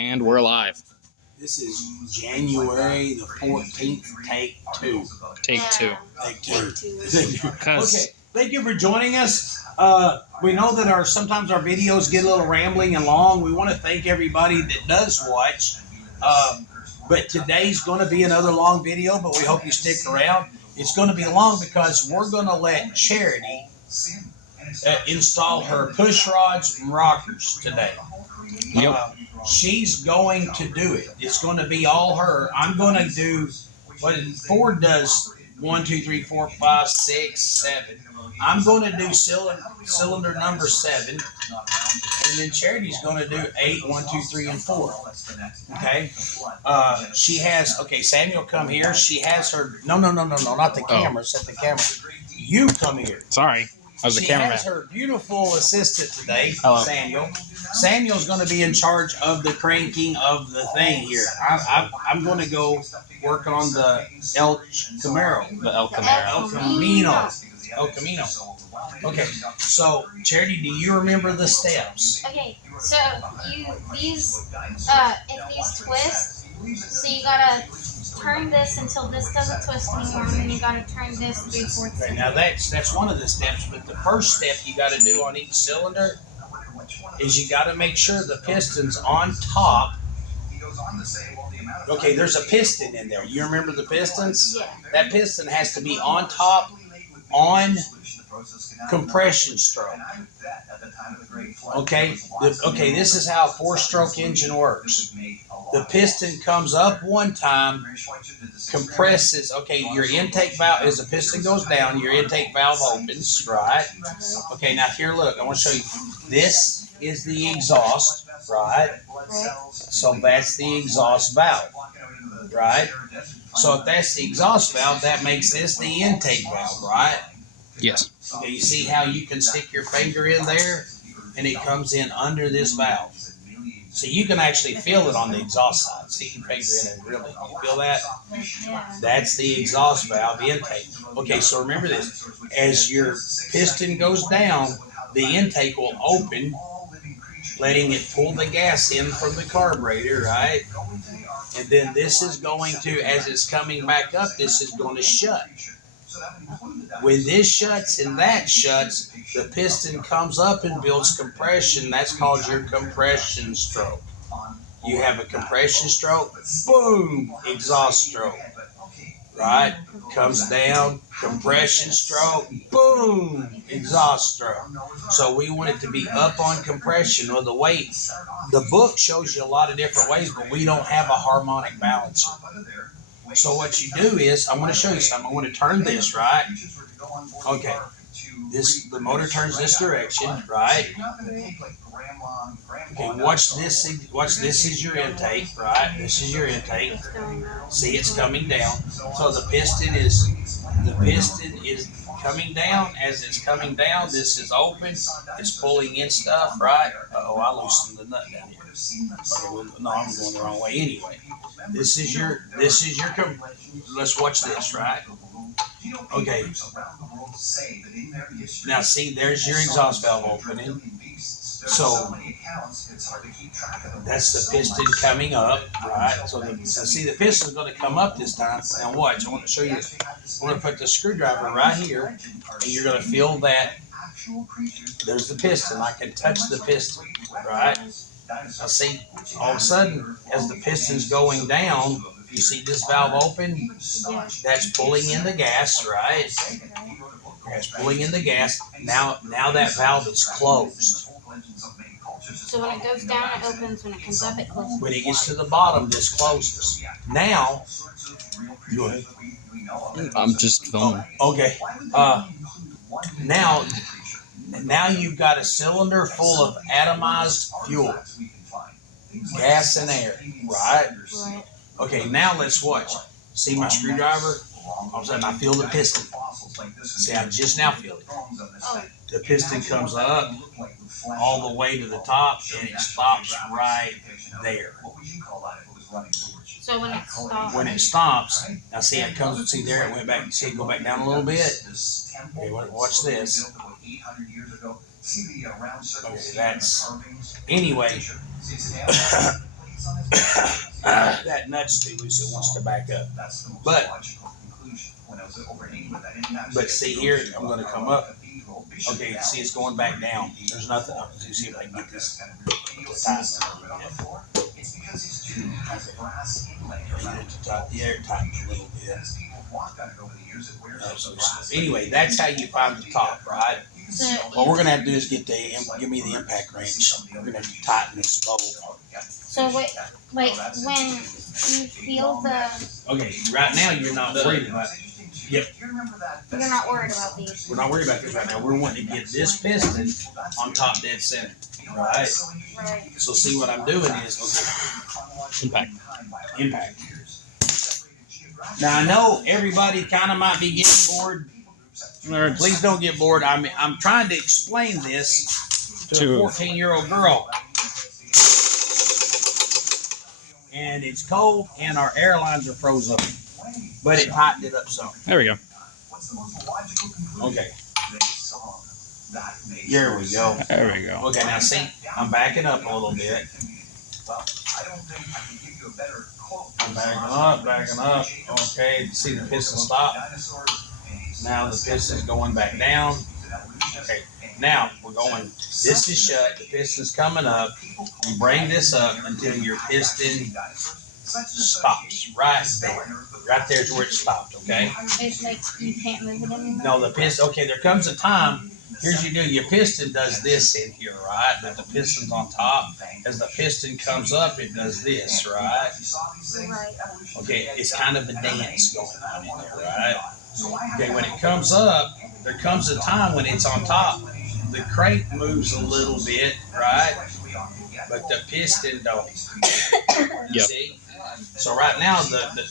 And we're live. This is January the 14th, take two. Take two. Take two. Because Okay, thank you for joining us. We know that sometimes our videos get a little rambling and long. We want to thank everybody that does watch. But today's going to be another long video, but we hope you stick around. It's going to be long because we're going to let Charity install her push rods and rockers today. Yep. She's going to do it. It's going to be all her. I'm going to do what Ford does 1, 2, 3, 4, 5, 6, 7. I'm going to do cylinder number 7. And then Charity's going to do 8, 1, 2, 3, and 4. Okay? She has, Samuel, come here. She has her, no, not the camera. Set the camera. You come here. Sorry. I was a cameraman. She has her beautiful assistant today, Hello. Samuel. Samuel's going to be in charge of the cranking of the thing here. I'm going to go work on the El Camaro. The El Camaro. El Camino. Okay, so Charity, do you remember the steps? Okay, so if these twist, so you gotta turn this until this doesn't twist anymore, and then you gotta turn this 3/4. Okay, now that's one of the steps, but the first step you got to do on each cylinder is you got to make sure the piston's on top. Okay, there's a piston in there. You remember the pistons? Yeah. That piston has to be on top on compression stroke. Okay, this is how a 4-stroke engine works. The piston comes up one time, compresses. Okay, your intake valve, as the piston goes down, your intake valve opens, right? Okay, now here, look, I want to show you. This is the exhaust, right? So that's the exhaust valve, right? So if that's the exhaust valve, that makes this the intake valve, right? Yes. Okay, you see how you can stick your finger in there and it comes in under this valve. So you can actually feel it on the exhaust side. Stick your finger in and really, you feel that? Yeah. That's the exhaust valve intake. Okay, so remember this. As your piston goes down, the intake will open, letting it pull the gas in from the carburetor, right? And then this is going to, as it's coming back up, this is going to shut. When this shuts and that shuts, the piston comes up and builds compression. That's called your compression stroke. You have a compression stroke, boom, exhaust stroke. Right? Comes down, compression stroke, boom, exhaust stroke. So we want it to be up on compression. Well, the book shows you a lot of different ways, but we don't have a harmonic balancer. So what you do is, I'm going to show you something. I'm going to turn this, right? Okay. The motor turns this direction, right? Okay, watch this. Watch this is your intake, right? This is your intake. See, it's coming down. So the piston is coming down. As it's coming down, this is open. It's pulling in stuff, right? Uh-oh, I loosened the nut down here. Okay, well, no, I'm going the wrong way anyway. This is your let's watch this, right? Okay. Now see, there's your exhaust valve opening. So that's the piston coming up, right? So see, the piston's going to come up this time. Now watch, I want to show you this. I'm going to put the screwdriver right here, and you're going to feel that there's the piston. I can touch the piston, right? Now see, all of a sudden, as the piston's going down, you see this valve open? That's pulling in the gas, right? That's pulling in the gas. Now that valve is closed. So when it goes down, it opens. When it comes up, it closes. When it gets to the bottom, this closes. Now, go ahead. I'm just filming. Okay. Now you've got a cylinder full of atomized fuel, gas and air, right? Right. Okay, now let's watch. See my screwdriver? All of a sudden I feel the piston. See, I just now feel it. Oh. The piston comes up all the way to the top and it stops right there. So when it stops. When it stops, now see it comes, see there it went back, see it go back down a little bit? Okay, watch this. Okay, that's, anyway, that nut's too loose, it wants to back up. But see here, I'm gonna come up. Okay, see it's going back down. There's nothing. Let's see if I can get this to tighten a little bit. Yeah, tighten a little bit. Anyway, that's how you find the top, right? What we're gonna have to do is give me the impact wrench. We're gonna have to tighten this bolt. So wait, like when you feel the, Okay, right now you're not worried about it. Yep. you're not worried about these. We're not worried about this right now. We're wanting to get this piston on top dead center. Right? Right. So see what I'm doing is impact. Now I know everybody kind of might be getting bored. Please don't get bored. I'm trying to explain this to a 14-year-old girl. And it's cold and our airlines are frozen. But it tightened it up some. There we go. Okay. Here we go. There we go. Okay, now see, I'm backing up a little bit. I'm backing up. Okay, see the piston stop? Now the piston's going back down. Okay, now we're going, this is shut, the piston's coming up. You bring this up until your piston stops right there. Right there's where it stopped, okay? It's like you can't move it anymore. No, the piston, okay, there comes a time, here's you do, your piston does this in here, right? But the piston's on top. As the piston comes up, it does this, right? Right. Okay, it's kind of a dance going on in there, right? Okay, when it comes up, there comes a time when it's on top, the crate moves a little bit, right? But the piston don't. You see? So right now,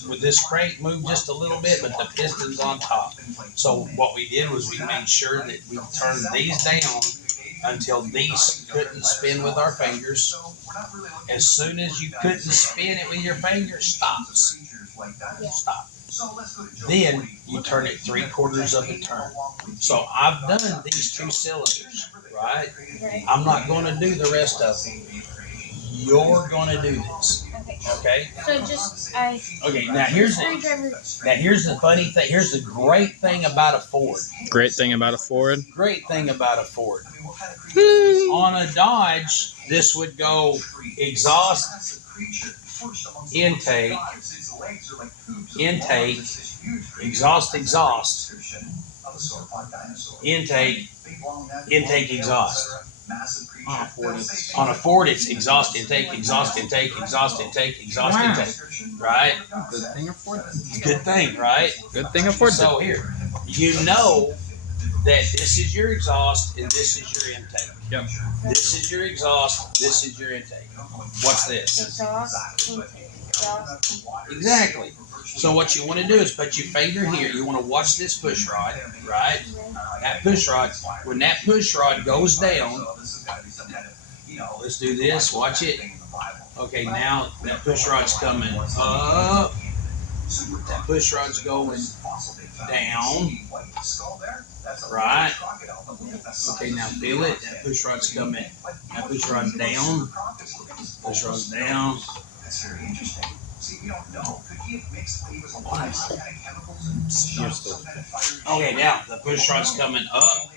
with this crate moved just a little bit, but the piston's on top. So what we did was we made sure that we turned these down until these couldn't spin with our fingers. As soon as you couldn't spin it with your fingers, stops. Stop. Then you turn it 3/4 of a turn. So I've done these 2 cylinders, right? I'm not going to do the rest of them. You're going to do this. Okay? So just Okay, now here's the funny thing. Here's the great thing about a Ford. Great thing about a Ford. Great thing about a Ford. On a Dodge, this would go exhaust, intake, exhaust, intake, exhaust. On a Ford, it's exhaust, intake, exhaust, intake, exhaust, intake, exhaust, intake. Right? Good thing a Ford. Good thing, right? Good thing a Ford. So here, you know that this is your exhaust and this is your intake. Yep. This is your exhaust, this is your intake. What's this? exhaust, intake, exhaust. Exactly. So what you want to do is put your finger here. You want to watch this push rod, right? That push rod, when that push rod goes down, let's do this, watch it. Okay, now that push rod's coming up. That push rod's going down. Right? Okay, now feel it. That push rod's coming. That push rod's down. Push rod's down. Okay, now the push rod's coming up.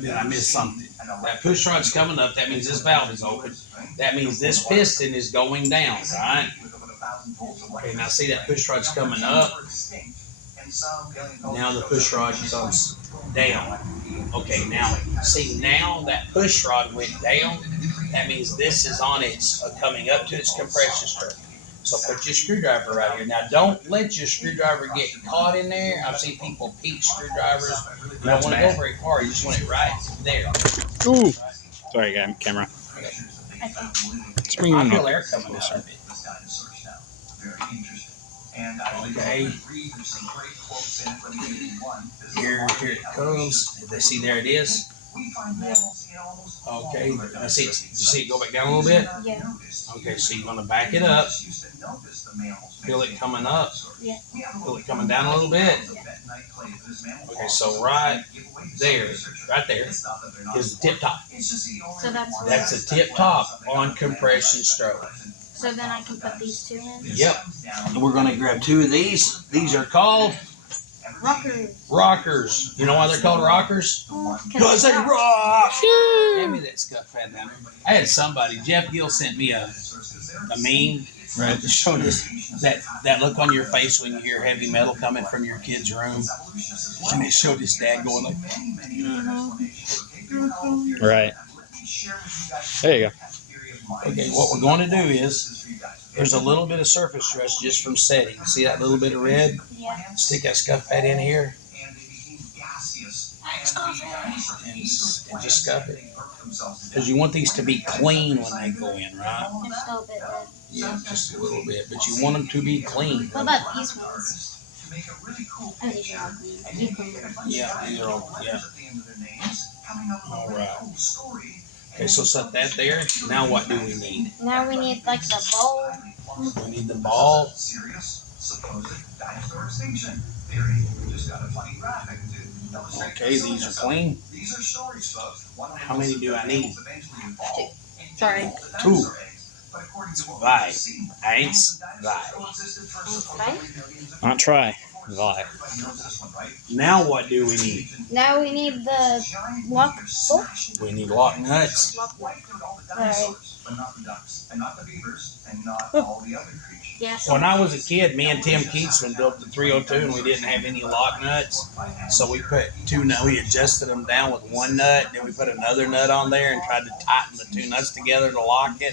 Did I miss something? That push rod's coming up. That means this valve is open. That means this piston is going down, right? Okay, now see that push rod's coming up. Now the push rod comes down. Okay, now see, now that push rod went down. That means this is on its coming up to its compression stroke. So put your screwdriver right here. Now don't let your screwdriver get caught in there. I've seen people peek screwdrivers. You don't want to go very far. You just want it right there. Ooh. Sorry, camera. Swing I him feel up. air coming out of it. Okay. Here it comes. See, there it is. Okay. I see it. You see it go back down a little bit? Yeah. Okay, so you're going to back it up. Feel it coming up. Yeah. Feel it coming down a little bit. Okay, so right there is the tip top. So That's the tip top on compression stroke. So then I can put these two in. Yep. And we're gonna grab 2 of these. These are called rockers. You know why they're called rockers? Because they rock. Hand me that scuff pad down there. I had somebody, Jeff Gill sent me a meme. Right. Showed us that look on your face when you hear heavy metal coming from your kid's room. And they showed his dad going like, Right. There you go. okay, what we're going to do is, there's a little bit of surface rust just from setting. See that little bit of red? Yeah. Stick that scuff pad in here and just scuff it. Because you want these to be clean when they go in, right? Just a little bit red. Yeah, just a little bit. But you want them to be clean. What about these ones? Oh, these are all clean. You clean them. Yeah, these are all, yeah. All right. Okay, so set that there. Now what do we need? Now we need like the bowl. We need the ball. Okay, these are clean. How many do I need? Sorry. 2. Zwei. Eins, zwei. Okay. Not try. Lie. Now what do we need? Now we need the lock bolt. We need lock nuts. Alright. Yeah, so When I was a kid, me and Tim Keatsman built the 302 and we didn't have any lock nuts. So we put 2 nuts, we adjusted them down with 1 nut, then we put another nut on there and tried to tighten the 2 nuts together to lock it,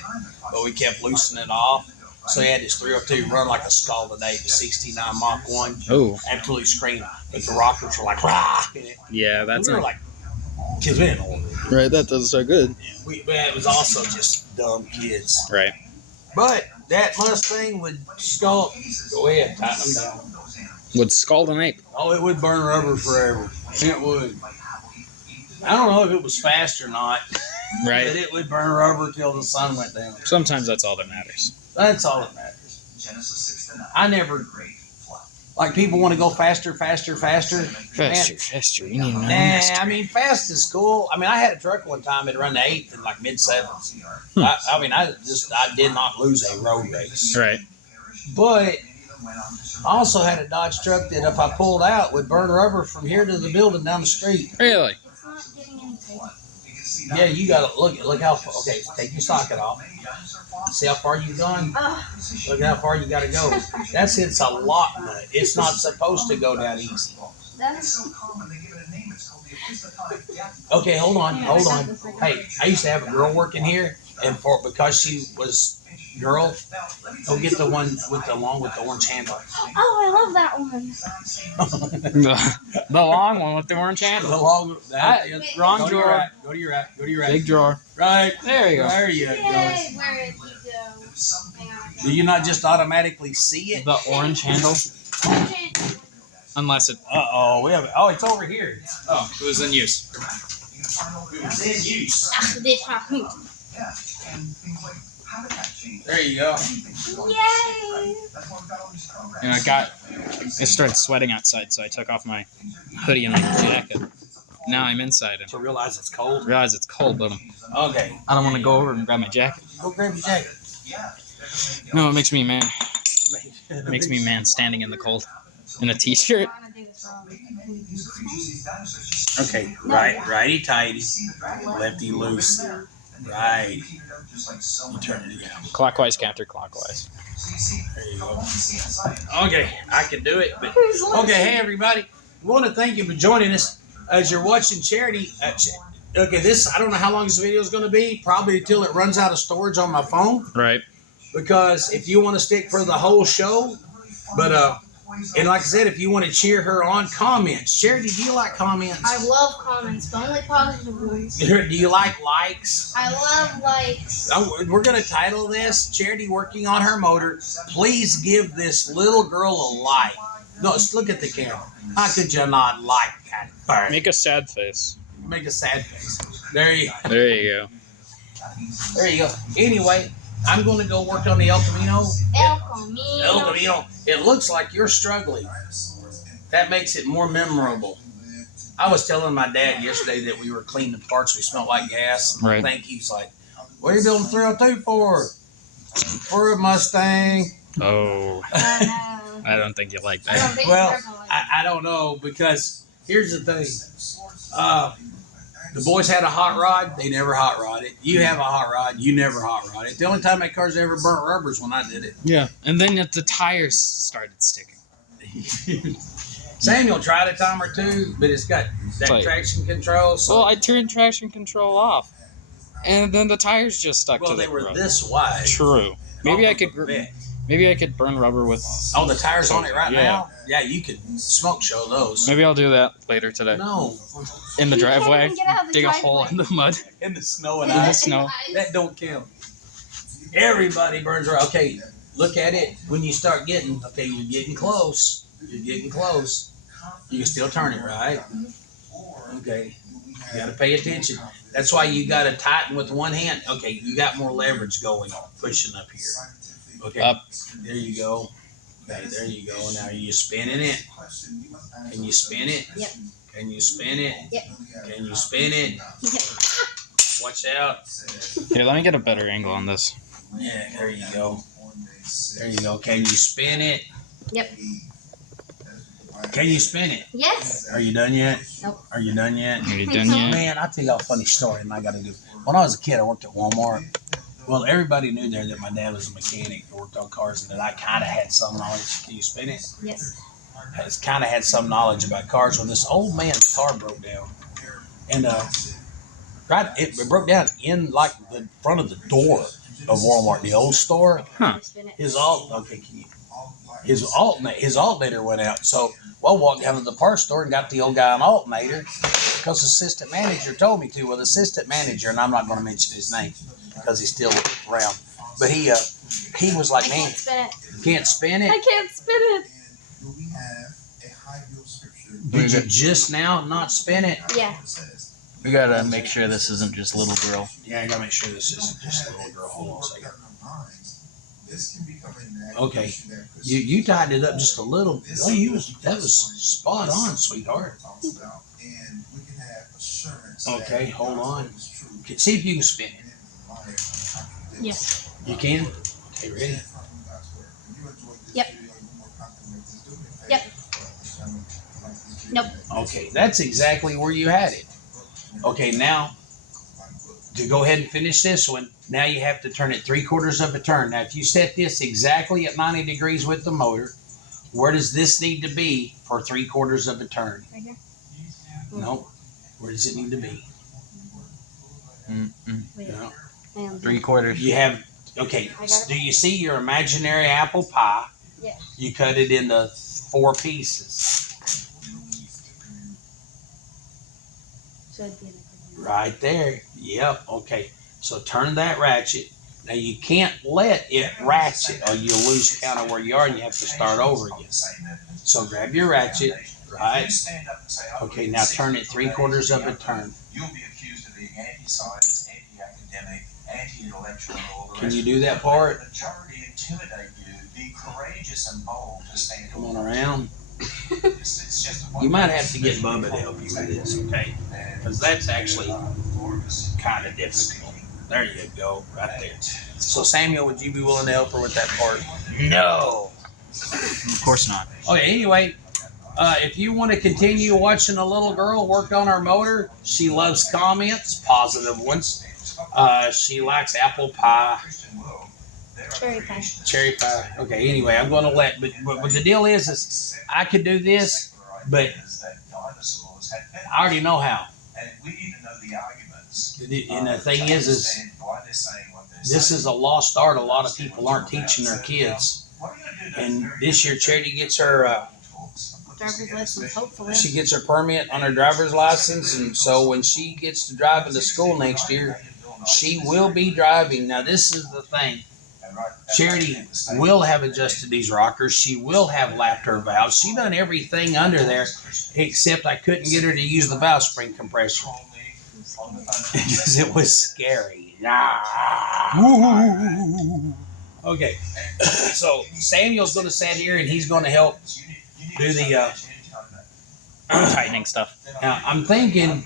but we kept loosening it off. So he had his 302 run like a skull today, the 69 Mach 1. Oh. Absolutely screaming. But the rockers were like, rah! Yeah, that's we were not like, kids, we didn't know what we were doing. right. That doesn't sound good. But it was also just dumb kids. Right. But that Mustang would skulk. Go ahead, tighten them down. Would scald an ape. Oh, it would burn rubber forever. It would. I don't know if it was fast or not, but Right. it would burn rubber till the sun went down. Sometimes that's all that matters. That's all that matters. I never, like, people want to go faster. Faster. You need Nah, faster. I mean, fast is cool. I mean, I had a truck one time that run the 8th in like mid-7s. I mean, I did not lose a road race. Right. But I also had a Dodge truck that if I pulled out would burn rubber from here to the building down the street. Really? it's not getting any tighter. Yeah, you gotta look how far. Okay, take your socket off. See how far you've gone? Ugh. Look how far you gotta go. It's a lock nut. It's not supposed to go down easy. That's Okay, hold on. Hey, I used to have a girl working here, and because she was girl, go get the one with the orange handle. oh, I love that one. The long one with the orange The handle. long, Wrong go to your drawer. right. Go to your right. Go to your right. Big drawer. Right. There you go. There you go. Yay, where did you go? Hang on, Do you not just automatically see it? The orange handle. Unless it. Uh-oh, we have. Oh, it's over here. Oh, it was in use. It's in use. That's the dish hot. There you go. Yay! And it started sweating outside, so I took off my hoodie and my jacket. Now I'm inside and To realize it's cold. realize it's cold, but Okay. I don't want to go over and grab my jacket. Go grab your jacket. No, it makes me man. It makes me man standing in the cold in a t-shirt. I wanna do this wrong. Okay. Right. Righty tighty. Lefty loose. Right. You turn it again. Clockwise, counterclockwise. There you go. Okay, I can do it. But Who's okay, hey everybody. We want to thank you for joining us as you're watching Charity. Okay, I don't know how long this video is going to be. Probably until it runs out of storage on my phone. Right. Because if you want to stick for the whole show, but and like I said, if you want to cheer her on, comments. Charity, do you like comments? I love comments, but only positive ones. Do you like likes? I love likes. We're going to title this Charity Working on Her Motor. Please give this little girl a like. No, look at the camera. How could you not like that bird? Make a sad face. Make a sad face. There you There you go. go. Anyway, I'm going to go work on the El Camino. El Camino. El Camino. It looks like you're struggling. That makes it more memorable. I was telling my dad yesterday that we were cleaning the parts. We smelled like gas. And Right. I think he's like, "What are you building 302 for?" For a Mustang. Oh, I I don't think you like don't that. think Well, they're going. I don't know, because here's the thing. The boys had a hot rod. They never hot rodded. You have a hot rod. You never hot rodded. The only time that car's ever burnt rubbers when I did it. Yeah, and then the tires started sticking. Samuel tried a time or two, but it's got that Like- traction control. So, Well, I turned traction control off, and then the tires just stuck well, to they the were road. this wide. True. Maybe I could. Yeah. Maybe I could burn rubber with. Oh, the tires on it right Yeah. now? Yeah, you could smoke show those. Maybe I'll do that later today. No. In the You can't driveway, even get out of the dig a driveway. hole in the mud. In the snow and In the ice. snow. That don't count. Everybody burns right. Okay, look at it. When you start getting, okay, you're getting close. You're getting close. You can still turn it, right? Okay. You got to pay attention. That's why you got to tighten with one hand. Okay, you got more leverage going, pushing up here. Okay. Up. There you go. Okay, there you go. Now you're spinning it. Can you spin it? Yep. Can you spin it? Yep. Can you spin it? Watch out. Here, let me get a better angle on this. Yeah, there you go. There you go. Can you spin it? Yep. Can you spin it? Yes. Are you done yet? Nope. Are you done yet? Are you done yet? Man, I'll tell you a funny story, and I got to do. When I was a kid, I worked at Walmart. Well, everybody knew there that my dad was a mechanic that worked on cars, and that I kind of had some knowledge. Can you spin it? Yes. I kind of had some knowledge about cars. When this old man's car broke down, and it broke down in like the front of the door of Walmart, the old store. Huh. Spin it. His alternator went out. So I walked down to the parts store and got the old guy an alternator because the assistant manager told me to. Well, the assistant manager, and I'm not going to mention his name because he's still around, but he was like, I "Man, can't spin it. you can't spin I it." can't spin it. Did you just now not spin it? Yeah. We gotta make sure this isn't just little girl. Yeah, I gotta make sure this isn't just a little girl. Hold on a second. Okay, you tied it up just a little. Oh, that was spot on, sweetheart. Okay, hold on. See if you can spin it. Yes. You can. Okay, ready? Yep. Yep. Nope. Okay, that's exactly where you had it. Okay, now to go ahead and finish this one, now you have to turn it 3/4 of a turn. Now, if you set this exactly at 90 degrees with the motor, where does this need to be for 3/4 of a turn? Right here. No. Where does it need to be? Wait. No. Man. 3/4. You have, okay, I got it. do you see your imaginary apple pie? Yeah. You cut it into 4 pieces. Should be in the Right there. Yep. Okay. So turn that ratchet. Now you can't let it ratchet or you'll lose count of where you are and you have to start over again. So grab your ratchet. Right. Okay. Now turn it 3/4 of a turn. You'll be accused of being anti-science, anti-academic, anti-intellectual, and all the Can rest you of do it. that part? The majority intimidate you. Be courageous and bold to stand Come on around. It's just a You might have to get Bubba to help you with this. Okay. Because that's actually kind of difficult. There you go. Right there. So Samuel, would you be willing to help her with that part? No. Of course not. Okay, anyway, if you want to continue watching a little girl work on her motor, she loves comments, positive ones. She likes apple pie, cherry pie. cherry pie. Okay, anyway, I'm going to let, but the deal is I could do this, but I already know how. And we need to know the arguments. And the thing is why they're saying what they're this saying. is a lost art. A lot of people aren't teaching their kids. What are you gonna do to And those this year, Charity gets her, Driver's license, hopefully. she gets her permit on her driver's license, and so when she gets to drive into school next year, she will be driving. Now, this is the thing. Charity will have adjusted these rockers. She will have lapped her valves. She done everything under there, except I couldn't get her to use the valve spring compressor because it was scary. Okay, so Samuel's going to sit here and he's going to help do the. Tightening stuff. Now, I'm thinking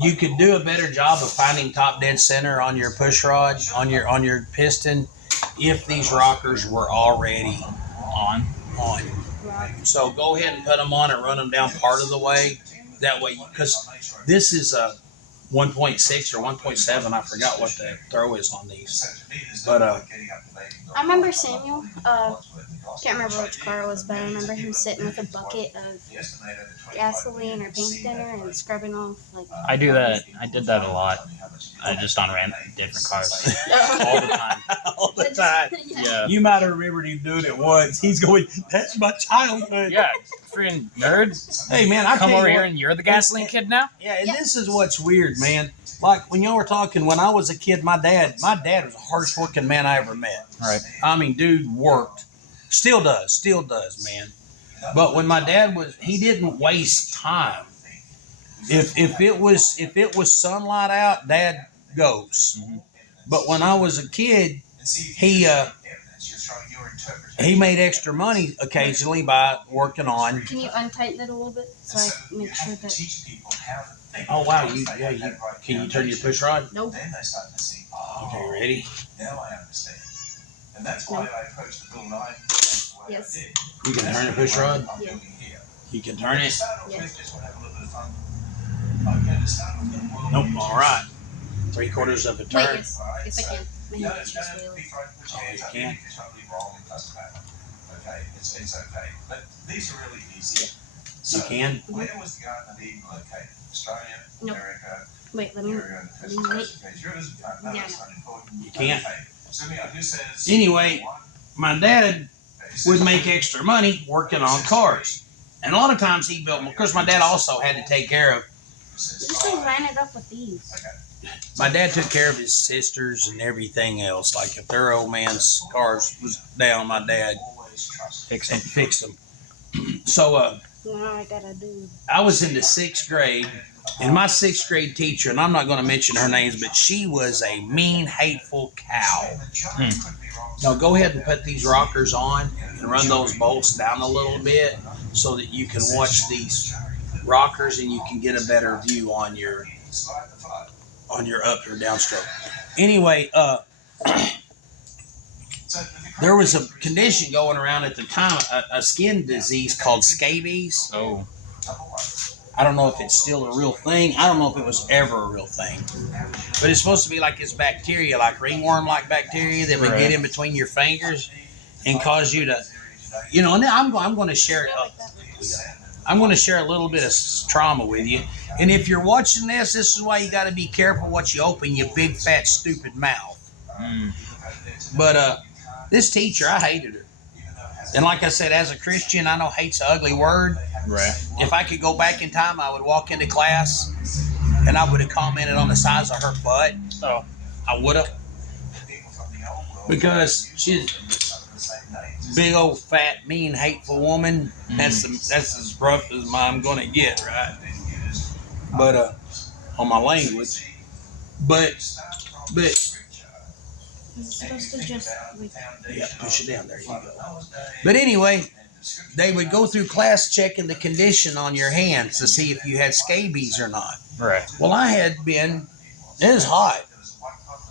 you could do a better job of finding top dead center on your push rod, on your piston, if these rockers were already On. on. So go ahead and put them on and run them down part of the way. That way, because this is a 1.6 or 1.7. I forgot what the throw is on these. But I remember Samuel. Can't remember which car it was, but I remember him sitting with a bucket of gasoline or paint thinner and scrubbing off like. I do that. I did that a lot. Just on different cars all the time. all the time. Yeah. You might have remembered him doing it once. He's going, that's my childhood. Yeah. Freaking nerd. Hey, man, I Come tell over you here what, and you're the gasoline kid now? yeah, and this is what's weird, man. Like when y'all were talking, when I was a kid, my dad was the hardest working man I ever met. Right. I mean, dude worked. Still does, man. But when my dad he didn't waste time. If it was sunlight out, Dad goes. Mhm. But when I was a kid, he made extra money occasionally by working on. Can you untighten it a little bit so I can make sure that? Oh wow, can you turn your push rod? Nope. Okay, ready? Now I understand. And that's why I approached the Bill 9. Yes. You can turn the push rod. Yeah. You can turn it. Yes. Nope. All right. 3/4 of a Wait, turn. yes I can. My hand's just wheeling. Oh, you can. Okay, it's okay. But these are really easy. You can. Where was the Garden of Eden located? Australia, Nope. America, Wait, let me. Area in the first place. Okay, yours, no, Yeah, that's not important. You can't. Okay. So, who says Anyway, my dad would make extra money working on cars. And a lot of times he built them. Of course, my dad also had to take care of. Just like line it up with these. My dad took care of his sisters and everything else. Like if their old man's cars was down, my dad fixed them. So Now I gotta do. I was in the 6th grade, and my 6th grade teacher, and I'm not going to mention her names, but she was a mean, hateful cow. Now go ahead and put these rockers on and run those bolts down a little bit so that you can watch these rockers and you can get a better view on your up or down stroke. Anyway, there was a condition going around at the time, a skin disease called scabies. Oh. I don't know if it's still a real thing. I don't know if it was ever a real thing. But it's supposed to be like this bacteria, like ringworm-like bacteria that would get in between your fingers and cause you to, and I'm going to share I'm going to share a little bit of trauma with you. And if you're watching this is why you got to be careful what you open, you big, fat, stupid mouth. Mm. But this teacher, I hated her. And like I said, as a Christian, I know hate's an ugly word. Right. If I could go back in time, I would walk into class and I would have commented on the size of her butt. Oh. I would have. Because she's a big old fat, mean, hateful woman. That's as rough as I'm going to get, right? But on my language. But It's supposed to just like. yeah, push it down. There you go. But anyway, they would go through class checking the condition on your hands to see if you had scabies or not. Right. Well, I had been, it was hot.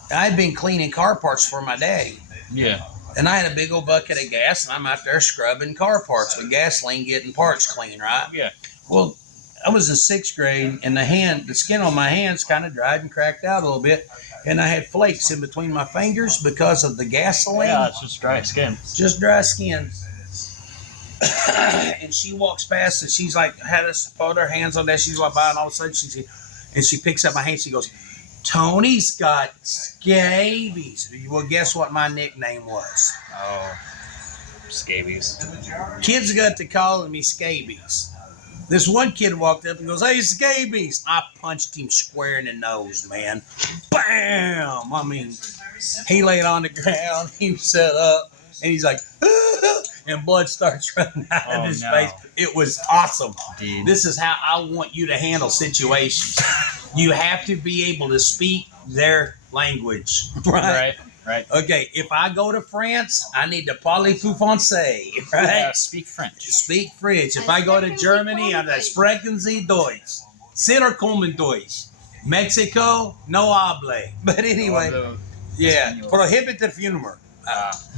I had been cleaning car parts for my daddy. Yeah. And I had a big old bucket of gas, and I'm out there scrubbing car parts with gasoline, getting parts clean, right? Yeah. Well, I was in 6th grade, and the skin on my hands kind of dried and cracked out a little bit, and I had flakes in between my fingers because of the gasoline. Yeah, it's just dry skin. Just dry skin. And she walks past, and she's like, had us put her hands on that. She's like, by, and all of a sudden, she picks up my hand. She goes, "Tony's got scabies." Well, guess what my nickname was? Oh. Scabies. Kids got to calling me scabies. This one kid walked up and goes, "Hey, scabies." I punched him square in the nose, man. Bam! I mean, he laid on the ground. He sat up, and he's like, and blood starts running out of his face. It was awesome. Dude. This is how I want you to handle situations. You have to be able to speak their language. Right. Right. Okay, if I go to France, I need to parler français, right? Speak French. Speak French. If I go to Germany, I'm the sprechen Sie Deutsch. Sehr kommen Deutsch. Mexico, no hable. But anyway, yeah, prohibited humor.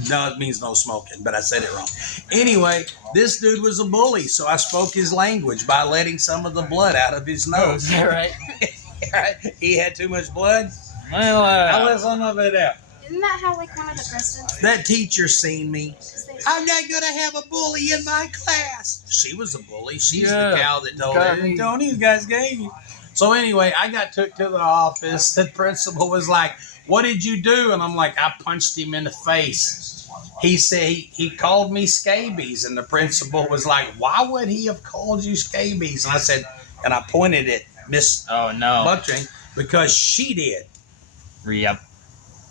No, it means no smoking, but I said it wrong. Anyway, this dude was a bully, so I spoke his language by letting some of the blood out of his nose. Right. He had too much blood. Well, I let some of it out. Isn't that how like one of the presidents? That teacher seen me. They- I'm not gonna have a bully in my class. She was a bully. She's Yeah. the cow that told Got her, me. Tony, you guys gave you. So anyway, I got took to the office. The principal was like, "What did you do?" And I'm like, "I punched him in the face." He said he called me scabies, and the principal was like, "Why would he have called you scabies?" And I said, and I pointed at Miss oh no. Buckstring because she did. Yep.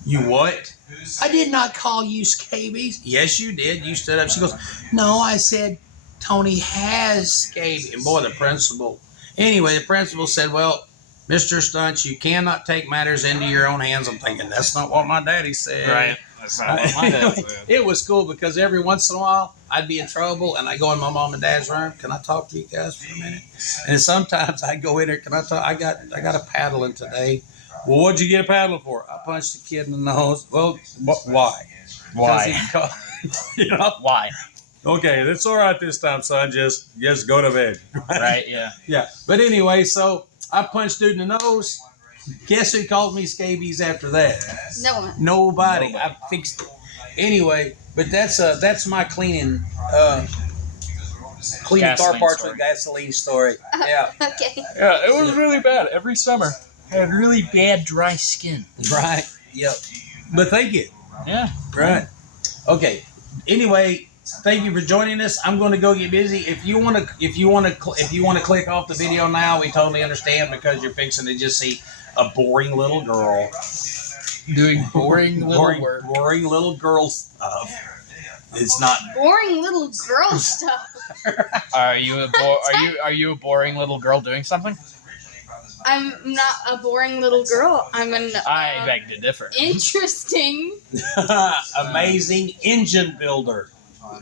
You what? I did not call you scabies. Yes, you did. You stood up. She goes, no, I said Tony has scabies. And boy, the principal. Anyway, the principal said, well, Mr. Stunts, you cannot take matters into your own hands. I'm thinking, that's not what my daddy said. Right. That's not what my dad said. It was cool because every once in a while I'd be in trouble and I go in my mom and dad's room. Can I talk to you guys for a minute? And sometimes I go in there. Can I talk? I got a paddling today. Well, what'd you get a paddle for? I punched the kid in the nose. Well, why? Why? You know? Why? Okay, that's all right this time, son. Just go to bed. Right. Yeah. Yeah. But anyway, so I punched dude in the nose. Guess who called me scabies after that? No one. Nobody. I fixed it. Anyway, but that's my cleaning car Gasoline parts story. with gasoline story. Yeah. Okay. Yeah. It was really bad. Every summer, I had really bad dry skin. Right. Yep. But thank you. Yeah. Right. Okay. Anyway, thank you for joining us. I'm going to go get busy. If you want to click off the video now, we totally understand because you're fixing to just see a boring little girl Doing boring little work. boring little girl stuff. It's not. Boring little girl stuff. Are you a boring little girl doing something? I'm not a boring little girl. I'm an I beg to differ. interesting. Amazing engine builder.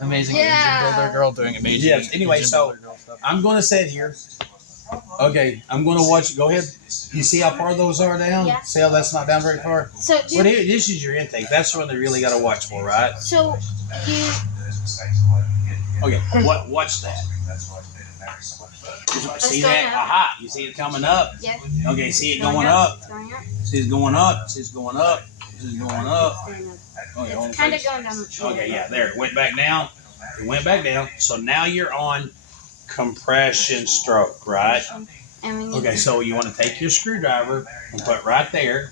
Amazing Yeah. engine builder girl doing amazing. Yes, anyway, engine so- builder girl stuff. I'm going to sit here. Okay, I'm going to watch. Go ahead. You see how far those are down? Yeah. See how that's not down very far? So Well, here, this is your intake. That's what they really got to watch for, right? so you Okay, watch that. See going that? up. Aha! You see it coming up? yeah. Okay, see it going up. It's going up. See it going up. See it's going up. See it's going up. Going up. Okay, hold on a It's kind of second. going down. Okay, yeah, there. It went back down. It went back down. So now you're on compression stroke, right? And we need Okay, so you want to take your screwdriver and put right there.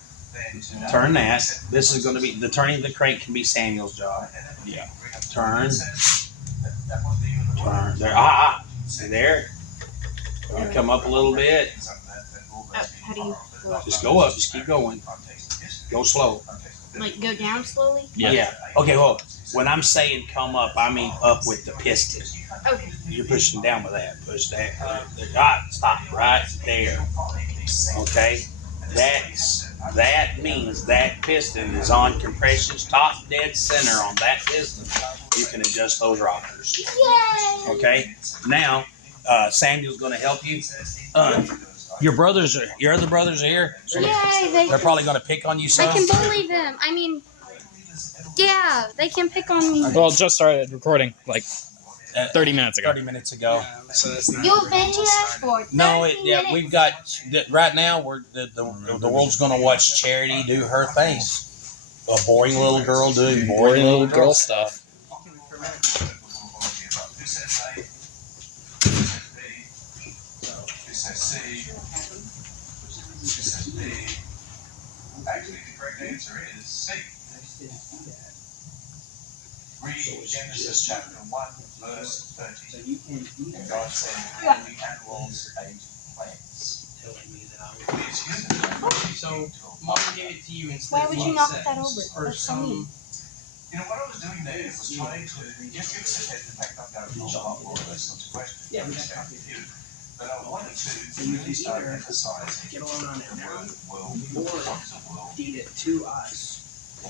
Turn that. This is going to be the turning the crank can be Samuel's job. Yeah. Turn. Turn. There. See there? You come up a little bit. how do you go up? Just go up. Just keep going. Go slow. Like go down slowly? Yeah. Okay, well, when I'm saying come up, I mean up with the piston. Okay. You're pushing down with that. Push that. Stop right there. Okay? That means that piston is on compression's top dead center on that piston. You can adjust those rockers. Yay! Okay? Now, Samuel's going to help you. Your other brothers are here. So Yay! they're probably going to pick on you I some. can bully them. I mean, yeah, they can pick on me. Well, just started recording like 30 minutes ago. 30 minutes ago. So that's not. You've been here for 30 No, minutes. we've got right now. The world's going to watch Charity do her thing. A boring little girl doing boring little girl stuff. Actually, the correct answer is C. Read Genesis chapter 1, verse 30. And God said, "Every animals ate plants." So, Mom gave it to you instead Why of would being you knock set. that over? For That's so some, mean. You know, what I was doing there was trying to just give us a head. In fact, I've got a lot more of those sorts of questions. Yeah, we Just have a few. But I wanted to really start emphasizing Get a loan on it now, worldview. or deed it to us.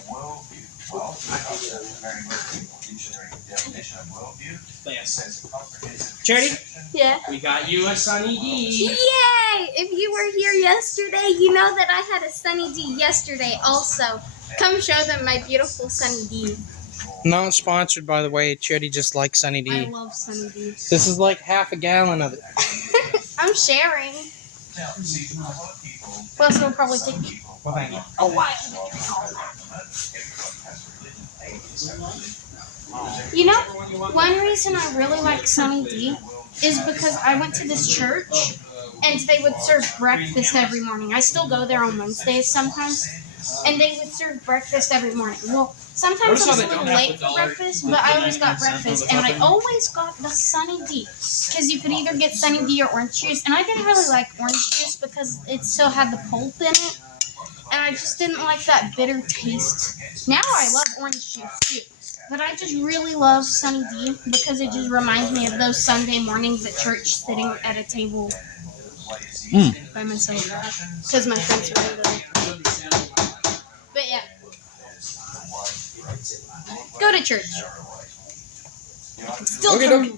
Worldview. Well, the very dictionary definition of worldview says a comprehensive Charity? conception. Yeah. We got you a Sunny D. Yay! If you were here yesterday, you know that I had a Sunny D yesterday also. Come show them my beautiful Sunny D. Not sponsored, by the way. Charity just likes Sunny I D. love Sunny D. This is like half a gallon of it. I'm sharing. Now, see, a lot of people. Plus, it'll probably take Well, thank you. a while. You know, one reason I really like Sunny D is because I went to this church and they would serve breakfast every morning. I still go there on Wednesdays sometimes, and they would serve breakfast every morning. Well, sometimes I was a little late for breakfast, but I always got breakfast, and I always got the Sunny D because you could either get Sunny D or orange juice, and I didn't really like orange juice because it still had the pulp in it, and I just didn't like that bitter taste. Now I love orange juice too. But I just really love Sunny D because it just reminds me of those Sunday mornings at church sitting at a table by myself. Because my friends were there. But yeah. Go to church. Still Okay, turning.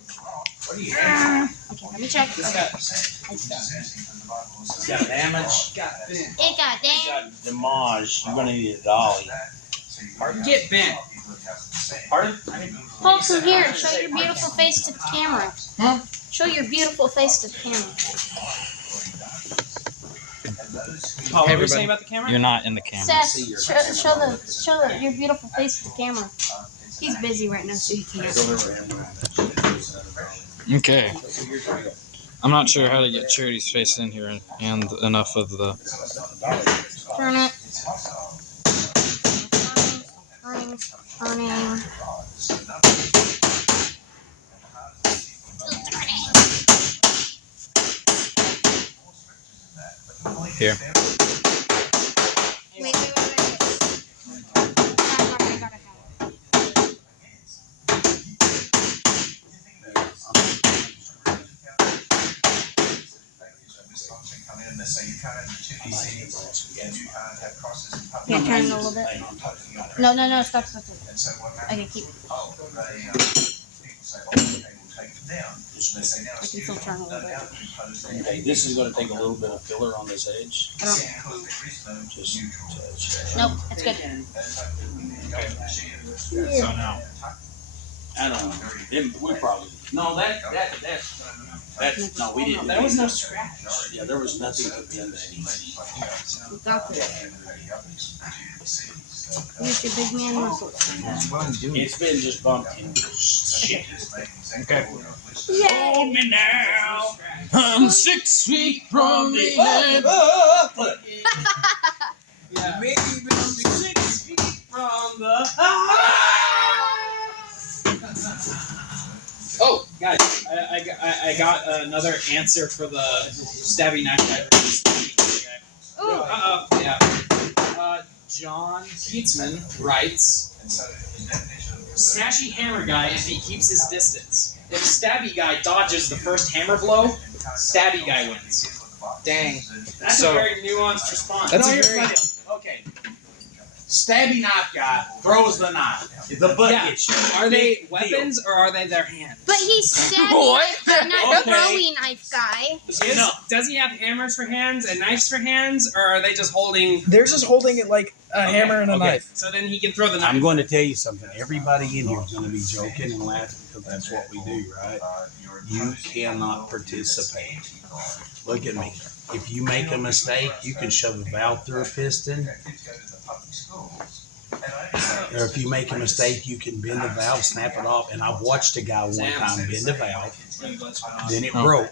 What do you have? Okay, let me check. Okay. It's got damage. It got damn. Damage. You're gonna need a dolly. Get bent. Pardon? Hold from here and show your beautiful face to the camera. Huh? Show your beautiful face to the camera. Paul, what were you saying about the camera? You're not in the camera. Seth, show your beautiful face to the camera. He's busy right now, so he can't. Okay. I'm not sure how to get Charity's face in here and enough of the. Turn it. Turning. Here. Wait. I gotta have it. Yeah, turn it a little bit. No, stop. Okay, keep. I can still turn a little bit. Okay, this is gonna take a little bit of filler on this edge. Just Nope, it's good. So now, I don't know. We probably no no, we didn't. There was no scratch. Yeah, there was nothing to bend anyway. We got this. Use your big man muscles. It's been just bumped in shit. Okay. Yay! Hold me now. I'm 6 feet from the end. Yeah. Maybe 6 feet from the. Oh, guys, I got another answer for the stabby knife guy. Ooh. Yeah. John Keatsman writes, Snatchy hammer guy if he keeps his distance. If stabby guy dodges the first hammer blow, stabby guy wins. Dang. That's So- a very nuanced response. That's No, a here's very- my deal. Okay. Stabby knife guy throws the knife. The butt Yeah. gets you. Are they Big weapons or are they their hands? But he's stabbing What? knife guy, not Okay. throwing knife guy. No. Does he have hammers for hands and knives for hands, or are they just holding? They're just holding it like a hammer and a Okay. knife. So then he can throw the knife. I'm going to tell you something. Everybody in here is going to be joking and laughing because that's what we do, right? You cannot participate. Look at me. If you make a mistake, you can shove a valve through a piston. Or if you make a mistake, you can bend the valve, snap it off. And I've watched a guy one time bend a valve. Then it broke.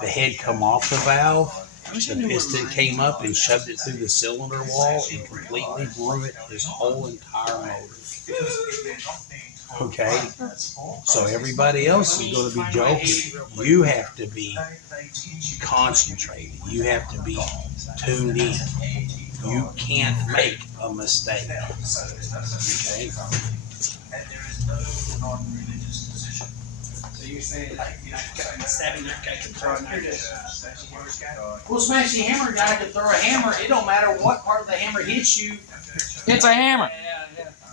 The head come off the valve. The piston came up and shoved it through the cylinder wall and completely blew it, his whole entire motor. Okay? So everybody else is going to be joking. You have to be concentrated. You have to be tuned in. You can't make a mistake. Okay? So you're saying stabbing knife guy can throw a knife? Well, Smashy Hammer guy can throw a hammer. It don't matter what part of the hammer hits you. It's a hammer.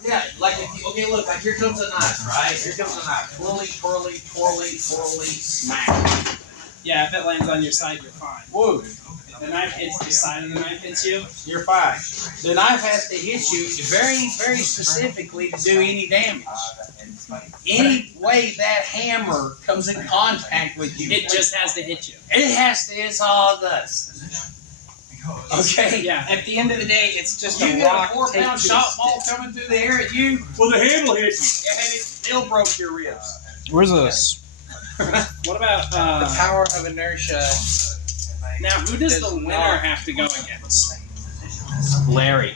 Yeah, like if you, okay, look, like here comes a knife, right? Here comes a knife. Twirly, twirly, twirly, twirly, smack. Yeah, if it lands on your side, you're fine. Whoa, If the knife hits the side of the knife hits you, you're fine. The knife has to hit you very, very specifically to do any damage. Any way that hammer comes in contact with you, it just has to hit you. it has to. It's all it does. Okay. Yeah. At the end of the day, it's just You a get a rock. 4-pound shot ball coming through the air at you. Well, the handle hit you, and it still broke your ribs. Where's this? What about The power of inertia. now? Who does the winner have to go against? Larry.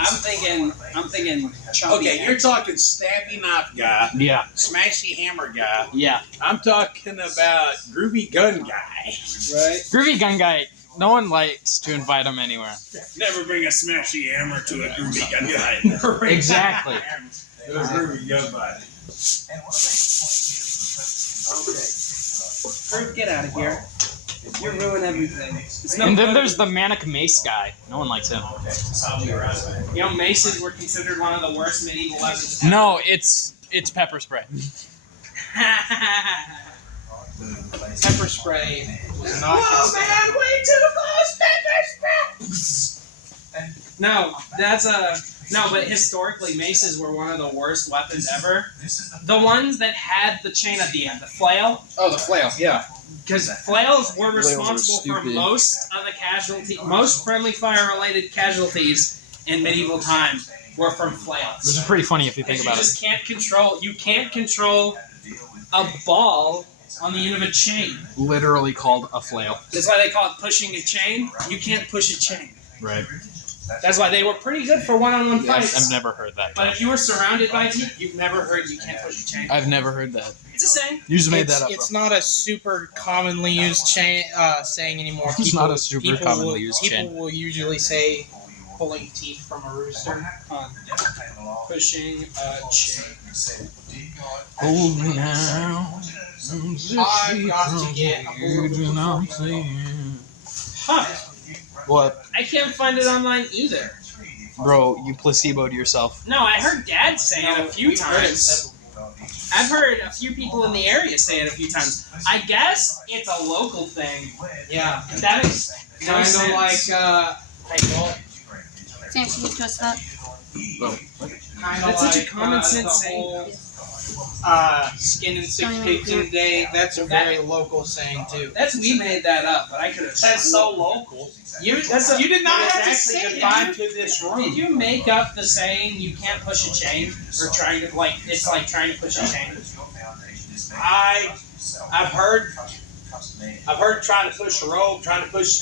I'm thinking Chunky. Okay, you're talking stabby knife guy, Yeah. smashy hammer guy. Yeah. I'm talking about groovy gun guy. right. Groovy gun guy. No one likes to invite him anywhere. Never bring a smashy hammer to a groovy gun guy. Exactly. It was groovy gun guy. Kurt, get out of here. You ruin everything. It's no And then fun. there's the Manic Mace guy. No one likes him. You know, maces were considered one of the worst medieval weapons. No, it's pepper spray. Pepper spray was not considered. way too close, No, that's but historically, maces were one of the worst weapons ever. The ones that had the chain at the end, the flail, Oh, the flail. Yeah. because flails were Flails are responsible for stupid. most friendly fire-related casualties in medieval time were from Which flails. is pretty funny if you think You about it. just can't control. You can't control a ball on the end of a chain. Literally called a flail. That's why they call it pushing a chain. You can't push a chain. Right. That's why they were pretty good for one-on-one fights. I've never heard that. But if you were surrounded by people, you've never heard you can't push a chain. I've never heard that. It's a saying. You just made It's, that up. it's Bro. not a super commonly used saying ananymore. It's not a super people commonly will, used People chain. will usually say pulling teeth from a rooster. Pushing a chain. Hold me now. I've got to get a bulletproof Huh. What? I can't find it online either. Bro, you placeboed yourself. No, I heard Dad say it a few times. I've heard a few people in the area say it a few times. I guess it's a local thing. Yeah. That is Kind of like, hey, well, Sam, can you twist that? kind of That's like such a common sense the saying. whole, skin and six Don't even pigs in a day. That's a That- very local saying too. We made that up, but I could have. That's so local. You You did not It's have to actually say confined to this Did room. you make up the saying you can't push a chain or trying to it's like trying to push a chain? I've heard trying to push a rope, trying to push a